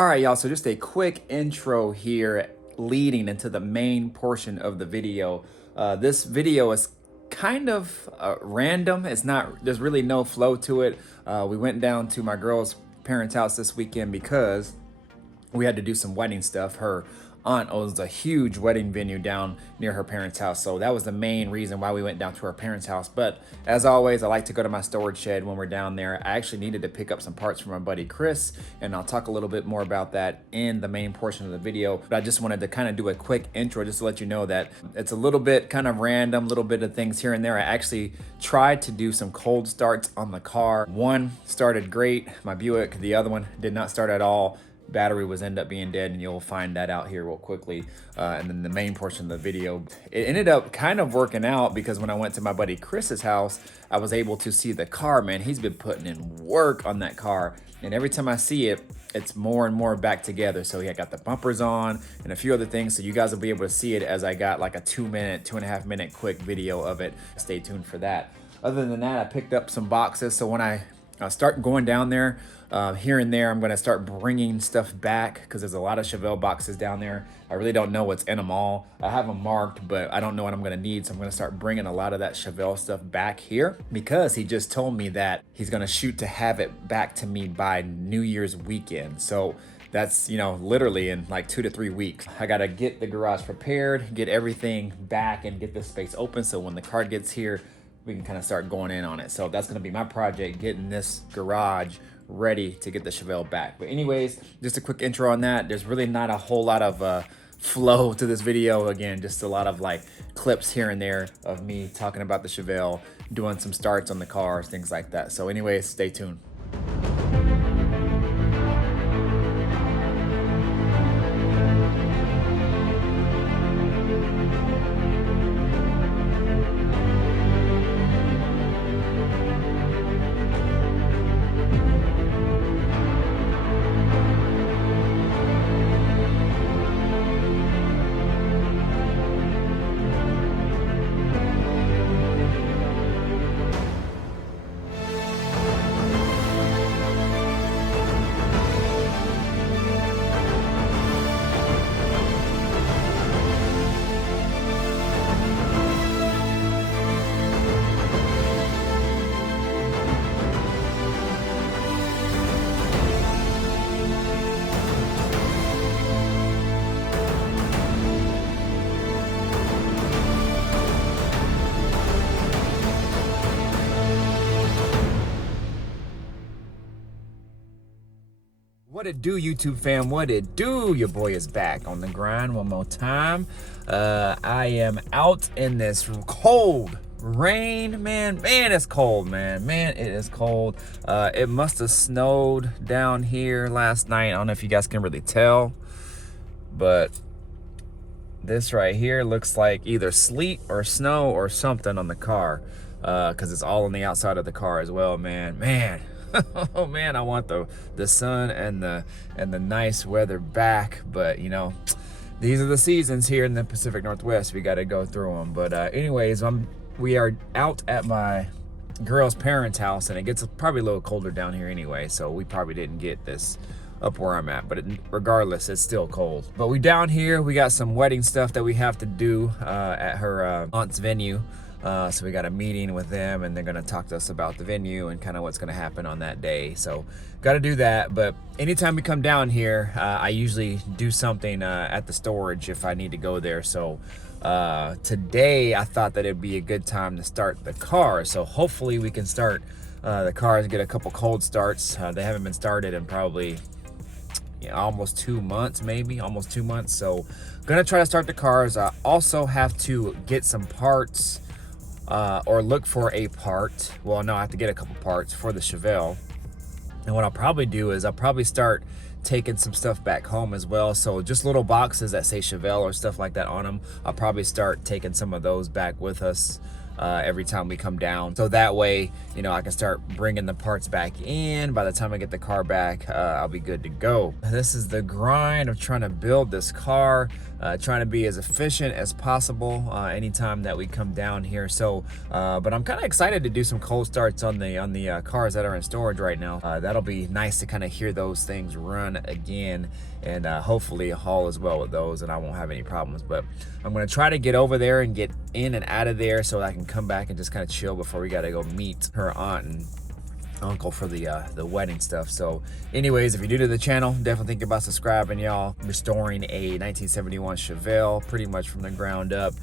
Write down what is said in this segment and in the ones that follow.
All right, y'all, so just a quick intro here leading into the main portion of the video. This video is kind of random. It's not, there's really no flow to it. We went down to my girl's parents' house this weekend because we had to do some wedding stuff. Her aunt owns a huge wedding venue down near her parents' house, so that was the main reason why we went down to her parents' house. But as always, I like to go to my storage shed when we're down there. I actually needed to pick up some parts from my buddy Chris, and I'll talk a little bit more about that in the main portion of the video. But I just wanted to kind of do a quick intro just to let you know that it's a little bit kind of random, little bit of things here and there. I actually tried to do some cold starts on the car. One started great, my Buick. The other one did not start at all. Battery was end up being dead, and you'll find that out here real quickly. And then the main portion of the video, it ended up kind of working out because when I went to my buddy Chris's house, I was able to see the car. Man, he's been putting in work on that car, and every time I see it, it's more and more back together. So I got the bumpers on and a few other things, so you guys will be able to see it as I got like a 2.5 minute quick video of it. Stay tuned for that. Other than that, I picked up some boxes, so when I start going down there here and there, I'm going to start bringing stuff back because there's a lot of Chevelle boxes down there. I really don't know what's in them all. I have them marked, but I don't know what I'm going to need, so I'm going to start bringing a lot of that Chevelle stuff back here because he just told me that he's going to shoot to have it back to me by New Year's weekend. So that's, you know, literally in like 2 to 3 weeks. I got to get the garage prepared, get everything back, and get this space open so when the car gets here, we can kind of start going in on it. So that's going to be my project, getting this garage ready to get the Chevelle back. But anyways, just a quick intro on that. There's really not a whole lot of flow to this video. Again, just a lot of like clips here and there of me talking about the Chevelle, doing some starts on the cars, things like that. So anyways, stay tuned. What it do, YouTube fam? What it do? Your boy is back on the grind one more time. I am out in this cold rain, man. It's cold, man. It is cold. It must have snowed down here last night. I don't know if you guys can really tell, but this right here looks like either sleet or snow or something on the car, because it's all on the outside of the car as well, man. Oh man, I want the sun and the nice weather back, but you know, these are the seasons here in the Pacific Northwest. We got to go through them. But anyways, we are out at my girl's parents' house, and it gets probably a little colder down here anyway, so we probably didn't get this up where I'm at, but regardless, it's still cold. But we down here, we got some wedding stuff that we have to do at her aunt's venue. So we got a meeting with them, and they're going to talk to us about the venue and kind of what's going to happen on that day. So got to do that. But anytime we come down here, I usually do something at the storage if I need to go there. So today I thought that it'd be a good time to start the car. So hopefully we can start the cars and get a couple cold starts. They haven't been started in probably almost 2 months, maybe almost 2 months. So gonna try to start the cars. I also have to get some parts, or look for a part. Well, no, I have to get a couple parts for the Chevelle. And what I'll probably do is I'll probably start taking some stuff back home as well. So just little boxes that say Chevelle or stuff like that on them, I'll probably start taking some of those back with us every time we come down. So that way, you know, I can start bringing the parts back in. By the time I get the car back, I'll be good to go. This is the grind of trying to build this car, trying to be as efficient as possible anytime that we come down here. So, but I'm kind of excited to do some cold starts on the cars that are in storage right now. That'll be nice to kind of hear those things run again, and hopefully haul as well with those, and I won't have any problems. But I'm gonna try to get over there and get in and out of there so I can come back and just kind of chill before we gotta go meet her aunt and uncle for the wedding stuff. So anyways, if you're new to the channel, definitely think about subscribing, y'all. Restoring a 1971 Chevelle pretty much from the ground up.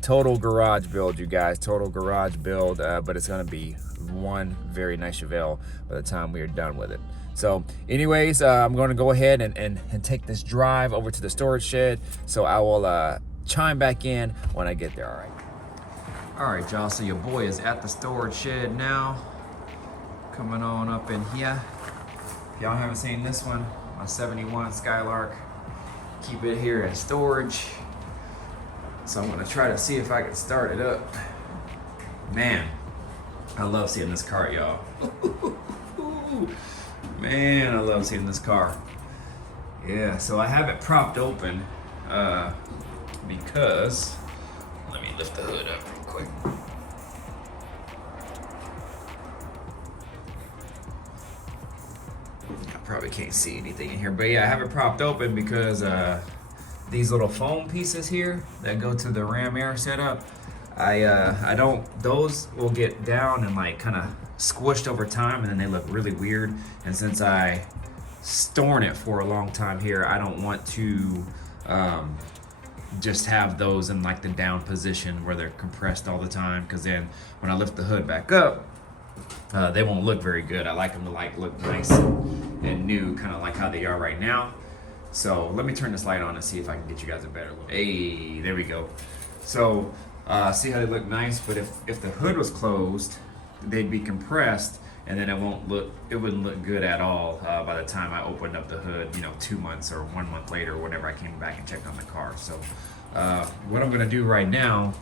Total garage build, you guys, total garage build, but it's gonna be one very nice Chevelle by the time we are done with it. So anyways, I'm going to go ahead and take this drive over to the storage shed. So I will chime back in when I get there. All right, y'all, so your boy is at the storage shed now. Coming on up in here. If y'all haven't seen this one, my 71 Skylark. Keep it here in storage. So I'm gonna try to see if I can start it up. Man, I love seeing this car, y'all. Man, I love seeing this car. Yeah, so I have it propped open because, let me lift the hood up real quick. I probably can't see anything in here, but yeah, I have it propped open because these little foam pieces here that go to the ram air setup, those will get down and like kind of squished over time, and then they look really weird. And since I stored it for a long time here, I don't want to just have those in like the down position where they're compressed all the time, because then when I lift the hood back up, they won't look very good. I like them to like look nice and new, kind of like how they are right now. So let me turn this light on and see if I can get you guys a better look. Hey, there we go. So see how they look nice, but if the hood was closed, they'd be compressed, and then it wouldn't look good at all by the time I opened up the hood, you know, 2 months or 1 month later, whenever I came back and checked on the car. So what I'm gonna do right now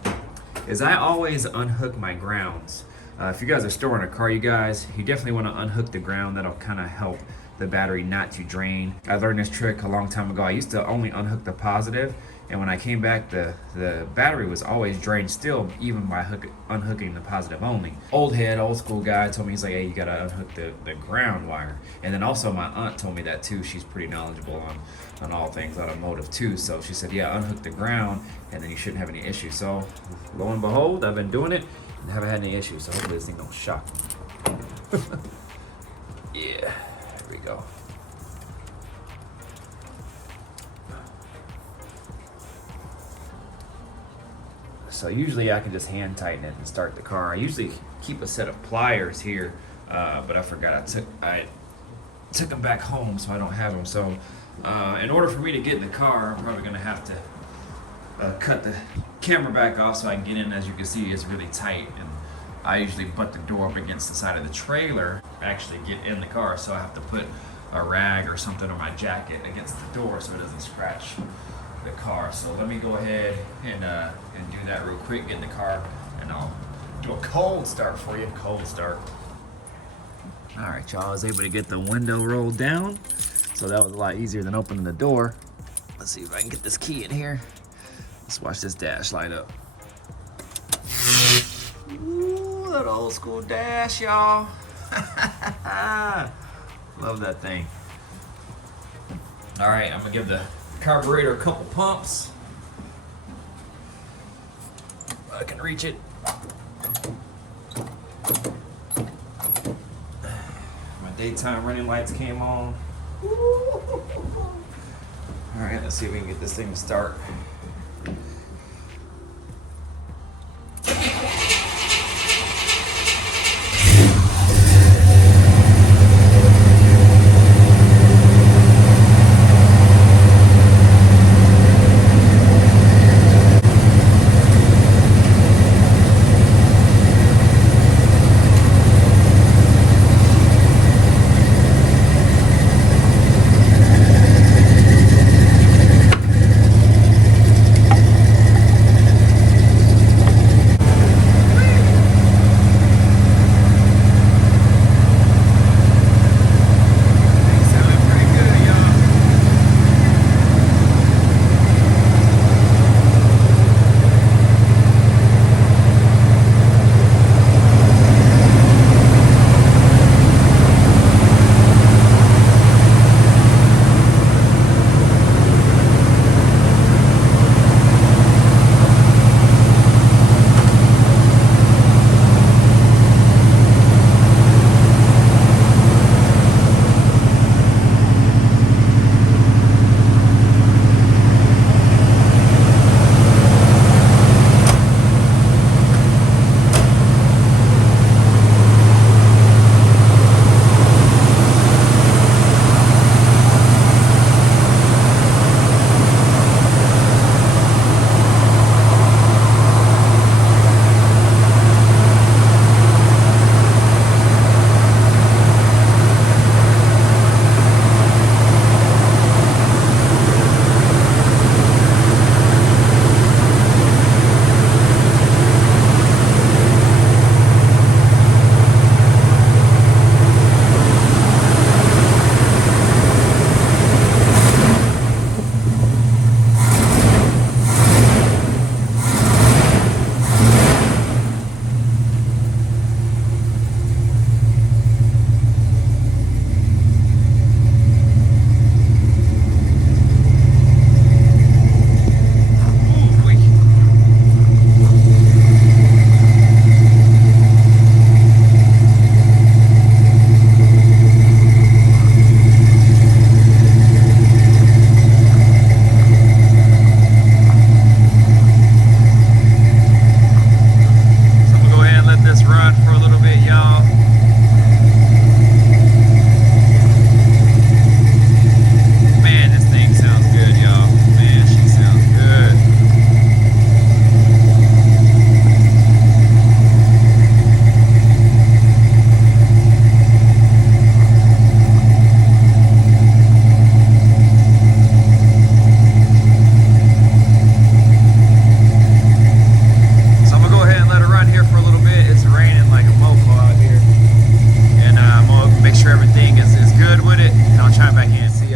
is I always unhook my grounds. If you guys are storing a car, you definitely want to unhook the ground. That'll kind of help the battery not to drain. I learned this trick a long time ago. I used to only unhook the positive, and when I came back, the battery was always drained still, even by unhooking the positive only. Old school guy told me, he's like, hey, you gotta unhook the ground wire. And then also my aunt told me that too. She's pretty knowledgeable on all things automotive too. So she said, yeah, unhook the ground, and then you shouldn't have any issues. So lo and behold, I've been doing it and haven't had any issues. So hopefully this thing don't shock me. Yeah, there we go. So usually I can just hand tighten it and start the car. I usually keep a set of pliers here, but I forgot I took them back home, so I don't have them. So in order for me to get in the car, I'm probably gonna have to cut the camera back off so I can get in. As you can see, it's really tight, and I usually butt the door up against the side of the trailer to actually get in the car. So I have to put a rag or something or my jacket against the door so it doesn't scratch the car. So let me go ahead and do that real quick, get in the car, and I'll do a cold start for you. Cold start. All right, y'all, I was able to get the window rolled down, so that was a lot easier than opening the door. Let's see if I can get this key in here. Let's watch this dash light up. Ooh, that old school dash, y'all. Love that thing. All right, I'm gonna give the carburetor a couple pumps. I can reach it. My daytime running lights came on. All right, let's see if we can get this thing to start.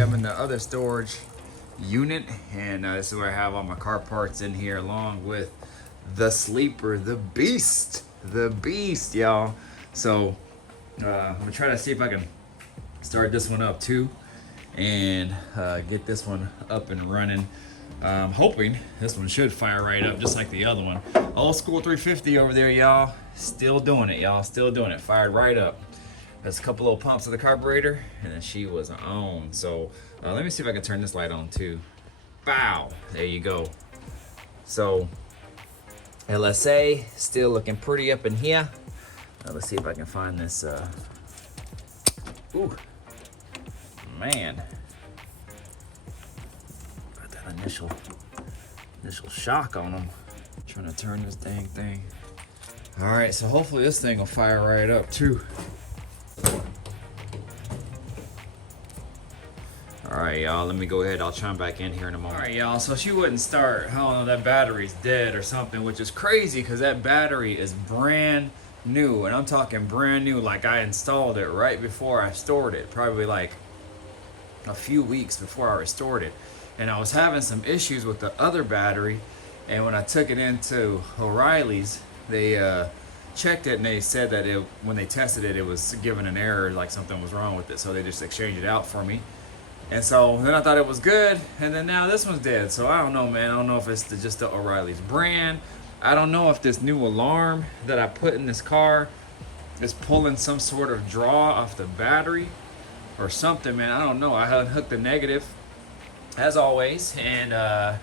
I'm in the other storage unit, and this is where I have all my car parts in here, along with the sleeper, the beast, y'all. So I'm gonna try to see if I can start this one up too, and get this one up and running. I'm hoping this one should fire right up just like the other one. Old school 350 over there, y'all. Still doing it, y'all. Still doing it. Fired right up. There's a couple little pumps of the carburetor, and then she was on. So let me see if I can turn this light on too. Bow. There you go. So LSA still looking pretty up in here. Let's see if I can find this. Ooh, man. Got that initial shock on them. Trying to turn this dang thing. All right, so hopefully this thing will fire right up too. All right, y'all, let me go ahead. I'll chime back in here in a moment. All right, y'all, so she wouldn't start. I don't know, that battery's dead or something, which is crazy because that battery is brand new. And I'm talking brand new, like I installed it right before I stored it, probably like a few weeks before I restored it. And I was having some issues with the other battery. And when I took it into O'Reilly's, they checked it and they said that when they tested it, it was giving an error, like something was wrong with it. So they just exchanged it out for me. And so then I thought it was good, and then now this one's dead. So I don't know, man. I don't know if it's just the O'Reilly's brand. I don't know if this new alarm that I put in this car is pulling some sort of draw off the battery or something, man. I don't know. I unhooked the negative, as always, and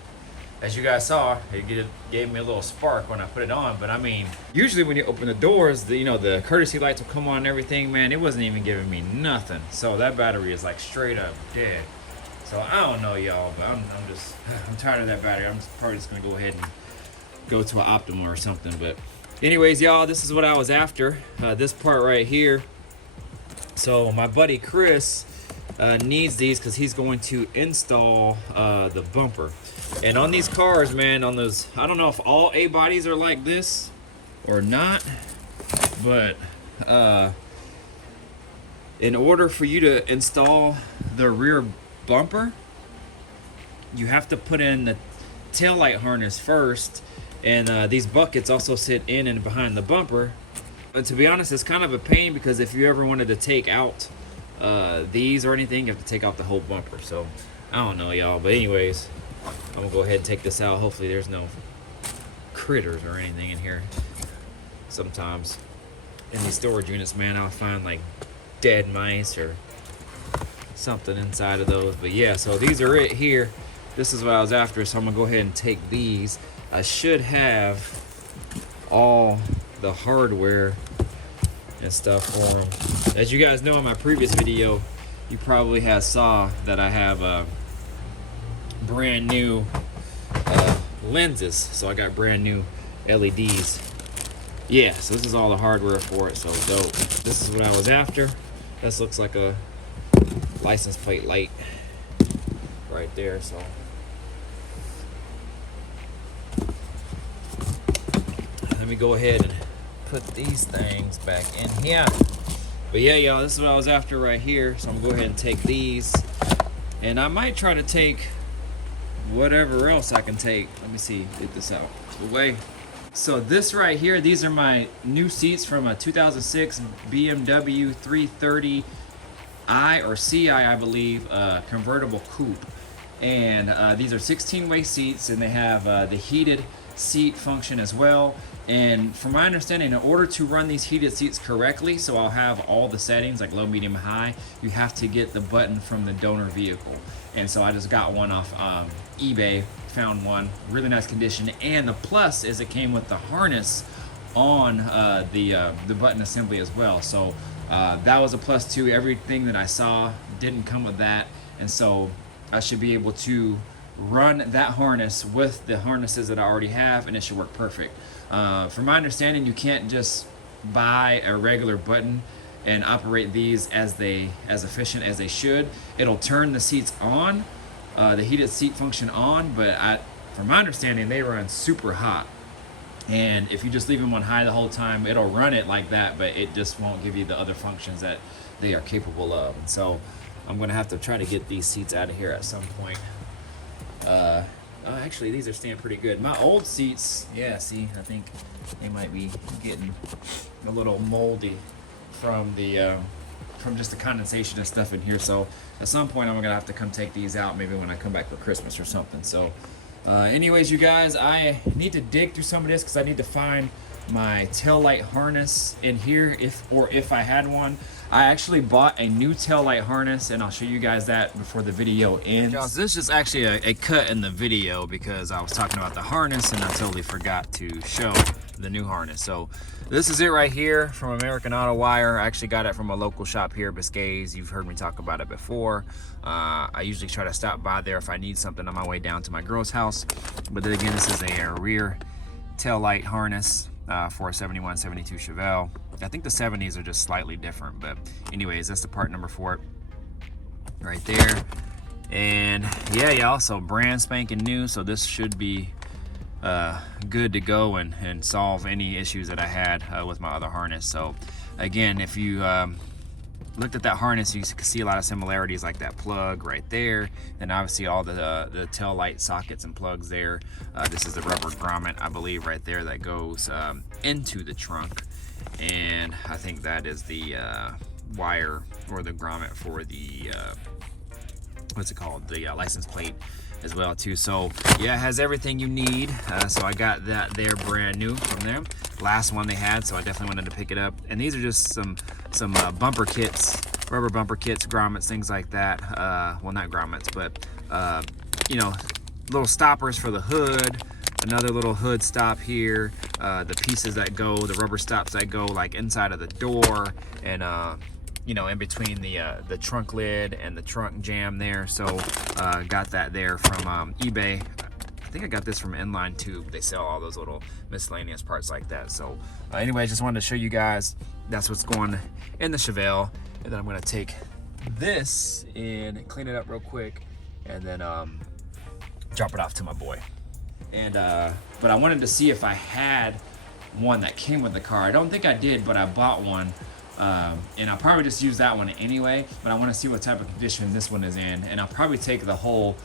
as you guys saw, it gave me a little spark when I put it on. But I mean, usually when you open the doors, the courtesy lights will come on and everything, man. It wasn't even giving me nothing. So that battery is like straight up dead. So I don't know, y'all, but I'm tired of that battery. I'm probably just gonna go ahead and go to an Optima or something. But anyways, y'all, this is what I was after. This part right here. So my buddy Chris needs these because he's going to install the bumper. And on these cars, man, on those, I don't know if all A bodies are like this or not, but in order for you to install the rear bumper, you have to put in the taillight harness first, and these buckets also sit in and behind the bumper. But to be honest, it's kind of a pain because if you ever wanted to take out these or anything, you have to take out the whole bumper. So I don't know, y'all, but anyways, I'm gonna go ahead and take this out. Hopefully there's no critters or anything in here. Sometimes in these storage units, man, I'll find like dead mice or something inside of those. But yeah, so these are it here. This is what I was after, so I'm gonna go ahead and take these. I should have all the hardware and stuff for them. As you guys know, in my previous video, you probably saw that I have brand new lenses. So I got brand new LEDs. Yeah, so this is all the hardware for it, so dope. This is what I was after. This looks like a license plate light right there, so. Let me go ahead and put these things back in here. But yeah, y'all, this is what I was after right here. So I'm gonna go ahead and take these. And I might try to take whatever else I can take. Let me see, get this out of the way. So this right here, these are my new seats from a 2006 BMW 330i or CI, I believe, convertible coupe. And these are 16-way seats, and they have the heated seat function as well. And from my understanding, in order to run these heated seats correctly, so I'll have all the settings like low, medium, high, you have to get the button from the donor vehicle. And so I just got one off eBay, found one, really nice condition. And the plus is it came with the harness on the button assembly as well. So that was a plus too. Everything that I saw didn't come with that. And so I should be able to run that harness with the harnesses that I already have, and it should work perfect. From my understanding, you can't just buy a regular button and operate these as efficient as they should. It'll turn the seats on, the heated seat function on, but from my understanding, they run super hot. And if you just leave them on high the whole time, it'll run it like that, but it just won't give you the other functions that they are capable of. And so I'm gonna have to try to get these seats out of here at some point. Actually, these are staying pretty good. My old seats, yeah, see, I think they might be getting a little moldy from the from just the condensation and stuff in here. So at some point, I'm gonna have to come take these out, maybe when I come back for Christmas or something. So, anyways, you guys, I need to dig through some of this because I need to find my tail light harness in here, if I had one. I actually bought a new tail light harness, and I'll show you guys that before the video ends. Y'all, so this is actually a cut in the video because I was talking about the harness and I totally forgot to show the new harness. So this is it right here from American Auto Wire. I actually got it from a local shop here, Biscay's. You've heard me talk about it before. I usually try to stop by there if I need something on my way down to my girl's house. But then again, this is a rear tail light harness for a 71, 72 Chevelle. I think the 70s are just slightly different, but anyways, that's the part number for it right there. And yeah, y'all, so brand spanking new, so this should be good to go and solve any issues that I had with my other harness. So again, if you looked at that harness, you can see a lot of similarities, like that plug right there, and obviously all the tail light sockets and plugs there. This is the rubber grommet, I believe, right there that goes into the trunk, and I think that is the wire or the grommet for the what's it called, the license plate as well too. So yeah, it has everything you need. So I got that there brand new from them, last one they had, so I definitely wanted to pick it up. And these are just some bumper kits, rubber bumper kits, grommets, things like that. Well, not grommets, but you know, little stoppers for the hood, another little hood stop here, the pieces that go, the rubber stops that go like inside of the door, and you know, in between the trunk lid and the trunk jamb there. So got that there from eBay. I think I got this from Inline Tube. They sell all those little miscellaneous parts like that. So anyway, I just wanted to show you guys that's what's going in the Chevelle. And then I'm gonna take this and clean it up real quick, and then drop it off to my boy. And but I wanted to see if I had one that came with the car. I don't think I did, but I bought one. And I'll probably just use that one anyway, but I want to see what type of condition this one is in, and I'll probably take the whole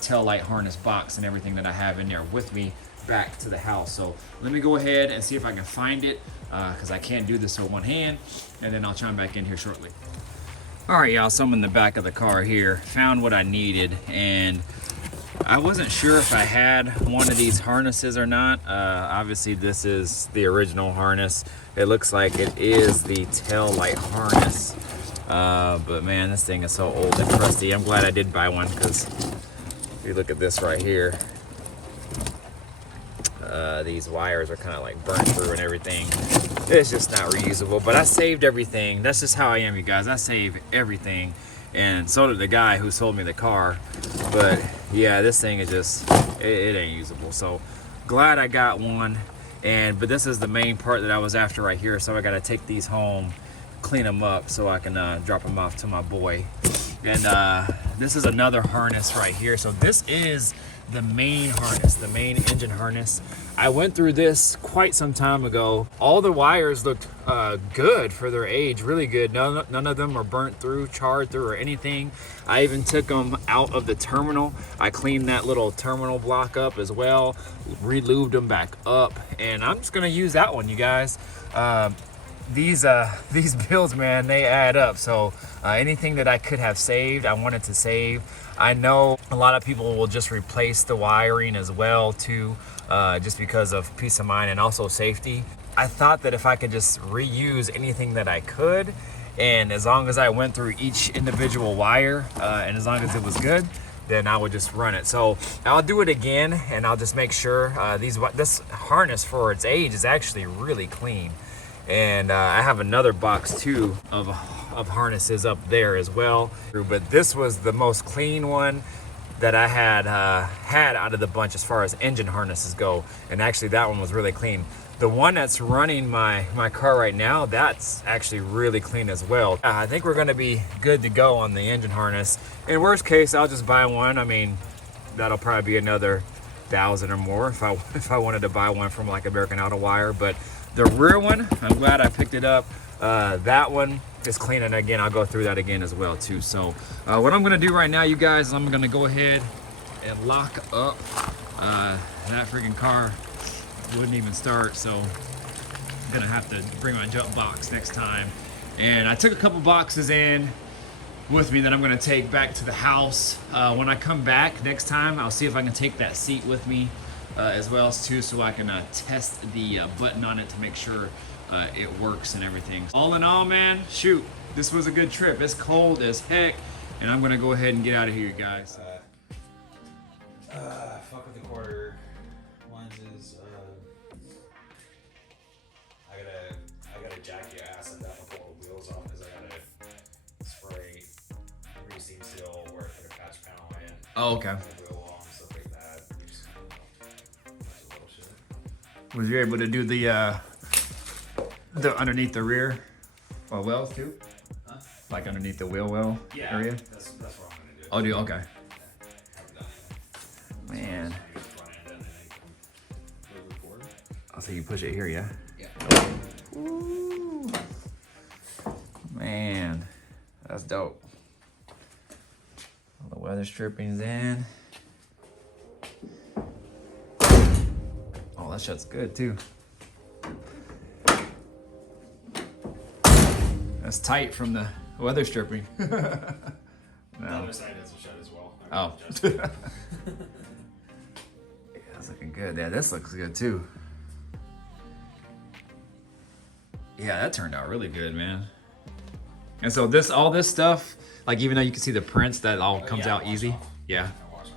tail light harness box and everything that I have in there with me back to the house. So let me go ahead and see if I can find it, because I can't do this with one hand, and then I'll chime back in here shortly. All right, y'all, so I'm in the back of the car here, found what I needed, and I wasn't sure if I had one of these harnesses or not. Obviously this is the original harness. It looks like it is the tail light harness. But man, this thing is so old and crusty. I'm glad I did buy one, because if you look at this right here, these wires are kind of like burnt through and everything. It's just not reusable, but I saved everything. That's just how I am, you guys. I save everything. And so did the guy who sold me the car. But yeah, this thing is just, it ain't usable. So glad I got one. But this is the main part that I was after right here. So I got to take these home, clean them up so I can drop them off to my boy. And this is another harness right here. So this is the main harness, the main engine harness. I went through this quite some time ago. All the wires looked good for their age, really good. None of them are burnt through, charred through, or anything. I even took them out of the terminal. I cleaned that little terminal block up as well, re-lubed them back up, and I'm just gonna use that one, you guys. These bills, man, they add up. So anything that I could have saved, I wanted to save. I know a lot of people will just replace the wiring as well too, just because of peace of mind and also safety. I thought that if I could just reuse anything that I could, and as long as I went through each individual wire, and as long as it was good, then I would just run it. So I'll do it again, and I'll just make sure this harness for its age is actually really clean. And I have another box too of harnesses up there as well, but this was the most clean one that I had out of the bunch as far as engine harnesses go. And actually that one was really clean. The one that's running my car right now, that's actually really clean as well. I think we're gonna be good to go on the engine harness. In worst case, I'll just buy one. I mean, that'll probably be another 1,000 or more if I wanted to buy one from like American Auto Wire. But the rear one, I'm glad I picked it up. That one, is cleaning again. I'll go through that again as well too. So what I'm gonna do right now, you guys, is I'm gonna go ahead and lock up that freaking car. Wouldn't even start, so I'm gonna have to bring my jump box next time. And I took a couple boxes in with me that I'm gonna take back to the house. When I come back next time, I'll see if I can take that seat with me as well too, so I can test the button on it to make sure it works and everything. All in all, man, shoot, this was a good trip. It's cold as heck, and I'm gonna go ahead and get out of here, guys. Fuck with the quarter lenses. I gotta jack your ass and definitely pull the wheels off because I gotta spray re-seam seal where I put a patch panel in. Oh, okay. Wheel wall and stuff like that. Just, bunch of little shit. Was you able to do the underneath the rear wells too? Huh? Like underneath the wheel well area? That's what I'm gonna do. Oh, do you? Okay. Haven't done it. Man. I'll see you push it here, yeah? Yeah. Ooh. Man, that's dope. All the weather stripping's in. Oh, that shit's good too. That's tight from the weather stripping. The other side has a shut as well. Oh. Yeah, that's looking good. Yeah, this looks good too. Yeah, that turned out really good, man. And so all this stuff, like even though you can see the prints, that all comes out easy. Off. Yeah. I wash off.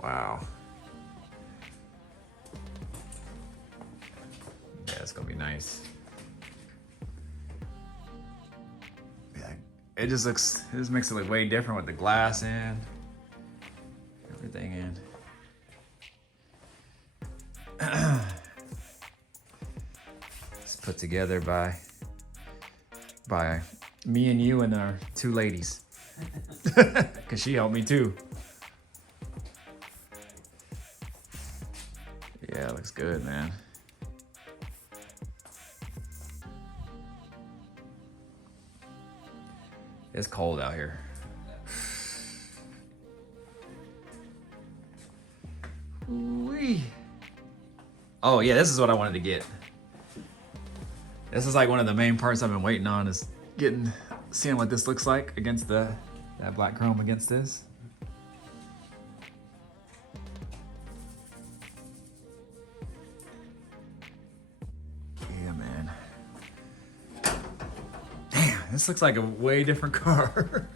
Wow. Yeah, it's gonna be nice. Yeah, it just makes it look way different with the glass in, everything in. It's put together by me and you and our two ladies. Cause she helped me too. Yeah, it looks good, man. It's cold out here. Wee. Oh yeah, this is what I wanted to get. This is like one of the main parts I've been waiting on, is seeing what this looks like against that black chrome against this. Yeah, man. Damn, this looks like a way different car.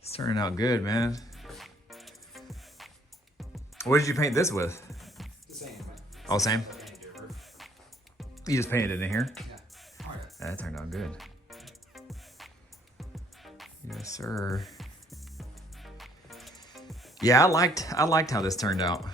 It's turning out good, man. What did you paint this with? The same. Oh, same? You just painted it in here? Yeah. Oh, yeah. That turned out good. Yes, sir. Yeah, I liked how this turned out.